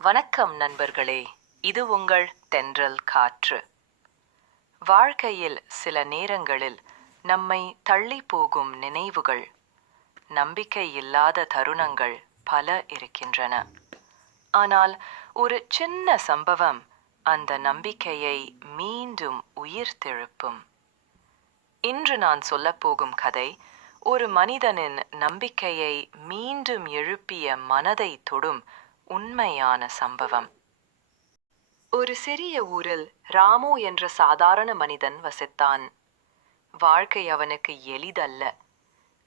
வணக்கம் நண்பர்களே இது உங்கள் தென்றல் காற்று. வாழ்க்கையில் சில நேரங்களில் நம்மை தள்ளி போகும் நினைவுகள் நம்பிக்கை இல்லாத தருணங்கள் பல இருக்கின்றன. ஆனால் ஒரு சின்ன சம்பவம் அந்த நம்பிக்கையை மீண்டும் உயிர்த்தெழுப்பும். இன்று நான் சொல்லப்போகும் கதை ஒரு மனிதனின் நம்பிக்கையை மீண்டும் எழுப்பிய மனதை தொடும் உண்மையான சம்பவம். ஒரு சிறிய ஊரில் ராமு என்ற சாதாரண மனிதன் வசித்தான். வாழ்க்கை அவனுக்கு எளிதல்ல.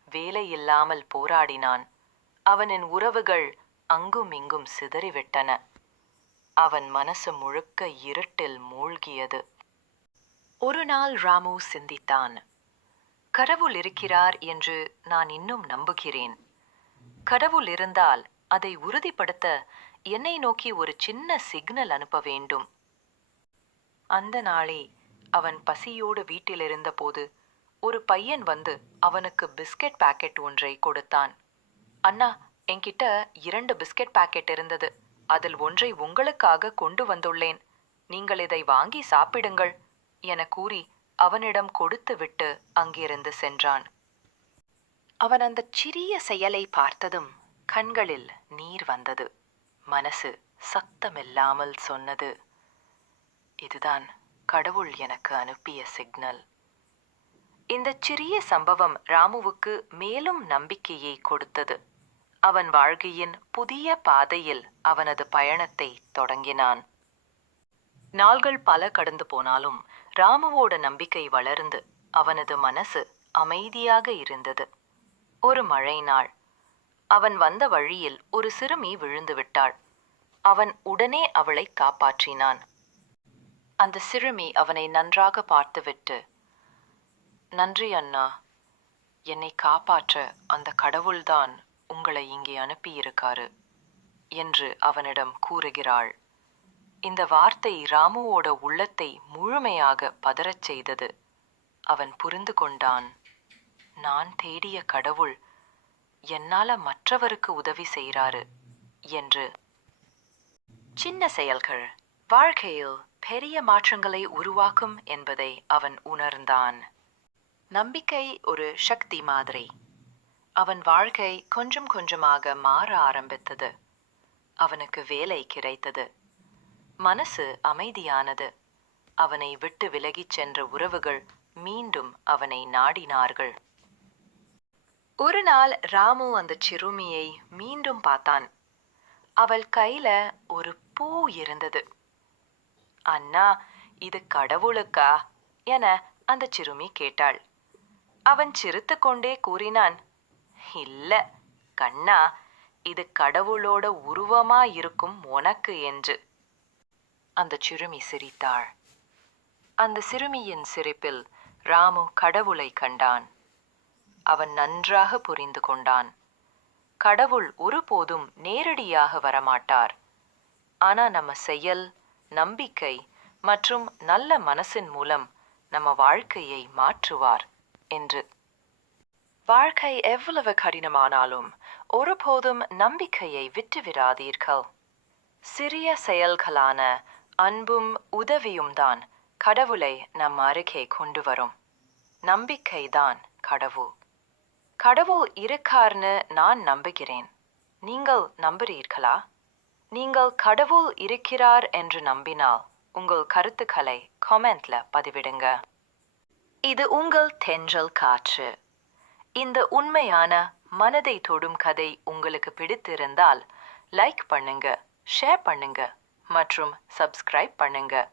வேலை இல்லாமல் போராடினான். அவனின் உறவுகள் அங்கும் இங்கும் சிதறிவிட்டன. அவன் மனசு முழுக்க இருட்டில் மூழ்கியது. ஒரு நாள் ராமு சிந்தித்தான். கடவுள் இருக்கிறார் என்று நான் இன்னும் நம்புகிறேன். கடவுள் இருந்தால் அதை உறுதிப்படுத்த என்னை நோக்கி ஒரு சின்ன சிக்னல் அனுப்ப வேண்டும். அந்த நாளே அவன் பசியோடு வீட்டில் இருந்தபோது ஒரு பையன் வந்து அவனுக்கு பிஸ்கட் பாக்கெட் ஒன்றை கொடுத்தான். அண்ணா என்கிட்ட இரண்டு பிஸ்கட் பாக்கெட் இருந்தது. அதில் ஒன்றை உங்களுக்காக கொண்டு வந்துள்ளேன். நீங்கள் இதை வாங்கி சாப்பிடுங்கள் என கூறி அவனிடம் கொடுத்துவிட்டு அங்கிருந்து சென்றான். அவன் அந்த சிறிய செயலை பார்த்ததும் கண்களில் நீர் வந்தது. மனசு சத்தமில்லாமல் சொன்னது. இதுதான் கடவுள் எனக்கு அனுப்பிய சிக்னல். இந்த சிறிய சம்பவம் ராமுவுக்கு மேலும் நம்பிக்கையை கொடுத்தது. அவன் வாழ்க்கையின் புதிய பாதையில் அவனது பயணத்தை தொடங்கினான். நாள்கள் பல கடந்து போனாலும் ராமுவோட நம்பிக்கை வளர்ந்து அவனது மனசு அமைதியாக இருந்தது. ஒரு மழை நாள் அவன் வந்த வழியில் ஒரு சிறுமி விழுந்து விட்டாள் அவன் உடனே அவளை காப்பாற்றினான். அந்த சிறுமி அவனை நன்றாக பார்த்துவிட்டு நன்றி அண்ணா. என்னை காப்பாற்ற அந்த கடவுள்தான் உங்களை இங்கே அனுப்பியிருக்காரு என்று அவனிடம் கூறுகிறாள். இந்த வார்த்தை ராமுவோட உள்ளத்தை முழுமையாக பதறச் செய்தது. அவன் புரிந்து கொண்டான் நான் தேடிய கடவுள் என்னால மற்றவருக்கு உதவி செய்கிறாரு என்று. சின்ன செயல்கள். வாழ்க்கையில் பெரிய மாற்றங்களை உருவாக்கும் என்பதை அவன் உணர்ந்தான். நம்பிக்கை ஒரு சக்தி மாதிரி. அவன் வாழ்க்கை கொஞ்சம் கொஞ்சமாக மாற ஆரம்பித்தது. அவனுக்கு வேலை கிடைத்தது. மனசு அமைதியானது. அவனை விட்டு விலகிச் சென்ற உறவுகள் மீண்டும் அவனை நாடினார்கள். ஒரு நாள் ராமு அந்த சிறுமியை மீண்டும் பார்த்தான். அவள் கையில ஒரு பூ இருந்தது. அண்ணா இது கடவுளுக்கா? என அந்த சிறுமி கேட்டாள். அவன் சிரித்துக்கொண்டே கூறினான் இல்ல கண்ணா இது கடவுளோட உருவமா இருக்கும் உனக்கு என்று. அந்த சிறுமி சிரித்தாள். அந்த சிறுமியின் சிரிப்பில் ராமு கடவுளை கண்டான். அவன் நன்றாக புரிந்து கொண்டான். கடவுள் ஒருபோதும் நேரடியாக வரமாட்டார். ஆனா நம்ம செயல் நம்பிக்கை மற்றும் நல்ல மனசின் மூலம் நம்ம வாழ்க்கையை மாற்றுவார் என்று. வாழ்க்கை எவ்வளவு கடினமானாலும் ஒருபோதும் நம்பிக்கையை விட்டுவிடாதீர்கள் சிறிய செயல்களான அன்பும் உதவியும் தான் கடவுளை நம் அருகே கொண்டு வரும். நம்பிக்கைதான் கடவுள். கடவுள் இருக்கார்னு நான் நம்புகிறேன். நீங்கள் நம்புறீர்களா? நீங்கள் கடவுள் இருக்கிறார் என்று நம்பினால் உங்கள் கருத்துக்களை கமெண்ட்ல பதிவிடுங்க. இது உங்கள் தென்றல் காற்று. இந்த உண்மையான மனதை தொடும் கதை உங்களுக்கு பிடித்திருந்தால் லைக் பண்ணுங்க ஷேர் பண்ணுங்க மற்றும் சப்ஸ்கிரைப் பண்ணுங்க.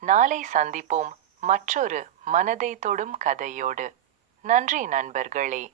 நாளை சந்திப்போம் மற்றொரு மனதை தொடும் கதையோடு. நன்றி நண்பர்களே.